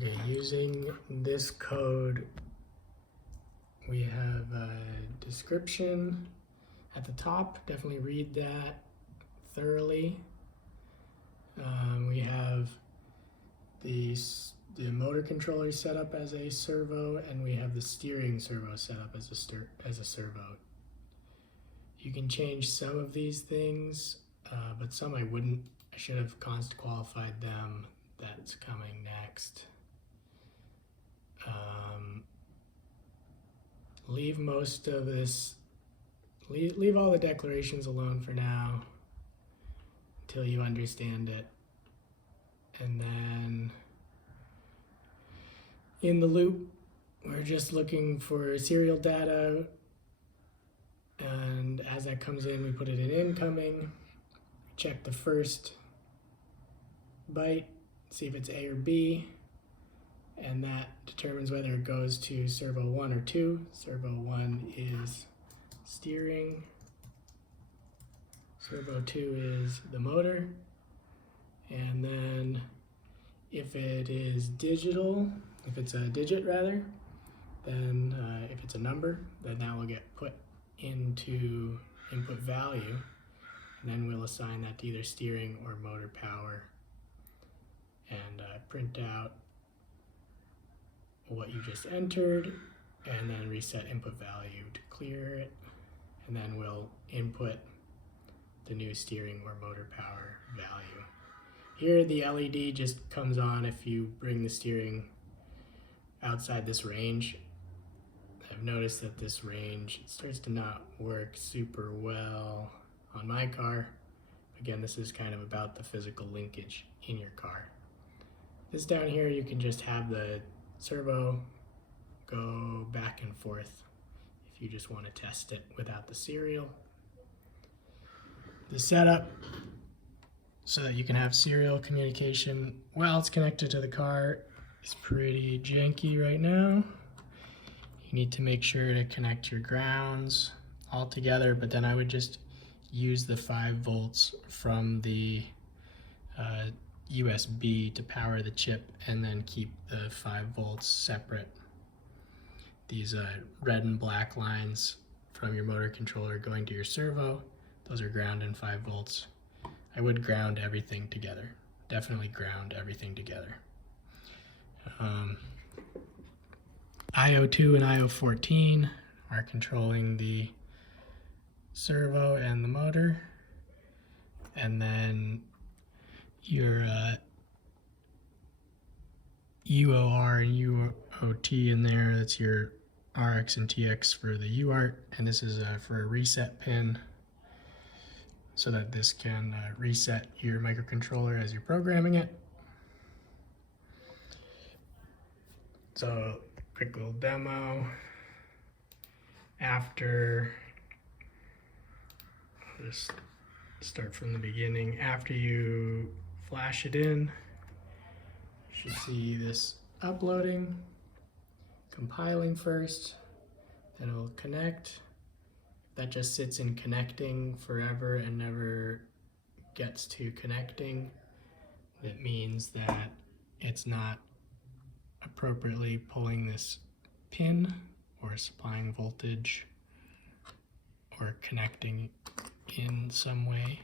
Okay, using this code, we have a description at the top. Definitely read that thoroughly. We have the motor controller set up as a servo, and we have the steering servo set up as a servo. You can change some of these things, but some I wouldn't. I should have const qualified them. That's coming next. Leave most of this, leave all the declarations alone for now until you understand it. And then in the loop, we're just looking for serial data, and as that comes in, we put it in incoming, check the first byte, see if it's A or B, and that determines whether it goes to servo 1 or 2. Servo 1 is steering, servo 2 is the motor, and then if it is digital, if it's a digit rather, then if it's a number, then that will get put into input value, and then we'll assign that to either steering or motor power, and print out what you just entered, and then reset input value to clear it, and then we'll input the new steering or motor power value. Here the LED just comes on if you bring the steering outside this range. I've noticed that this range starts to not work super well on my car. Again, this is kind of about the physical linkage in your car. This down here, you can just have the servo go back and forth if you just want to test it without the serial. The setup so that you can have serial communication while it's connected to the car is pretty janky right now. You need to make sure to connect your grounds all together, but then I would just use the 5 volts from the USB to power the chip, and then keep the 5 volts separate. These red and black lines from your motor controller going to your servo, those are ground and 5 volts. I would ground everything together. Definitely ground everything together. IO2 and IO14 are controlling the servo and the motor, and then your UOR and UOT in there, that's your RX and TX for the UART, and this is for a reset pin so that this can reset your microcontroller as you're programming it. So, quick little demo. After, I'll just start from the beginning. After you flash it in, you should see this uploading, compiling first, then it'll connect. That just sits in connecting forever and never gets to connecting. That means that it's not appropriately pulling this pin or supplying voltage or connecting in some way.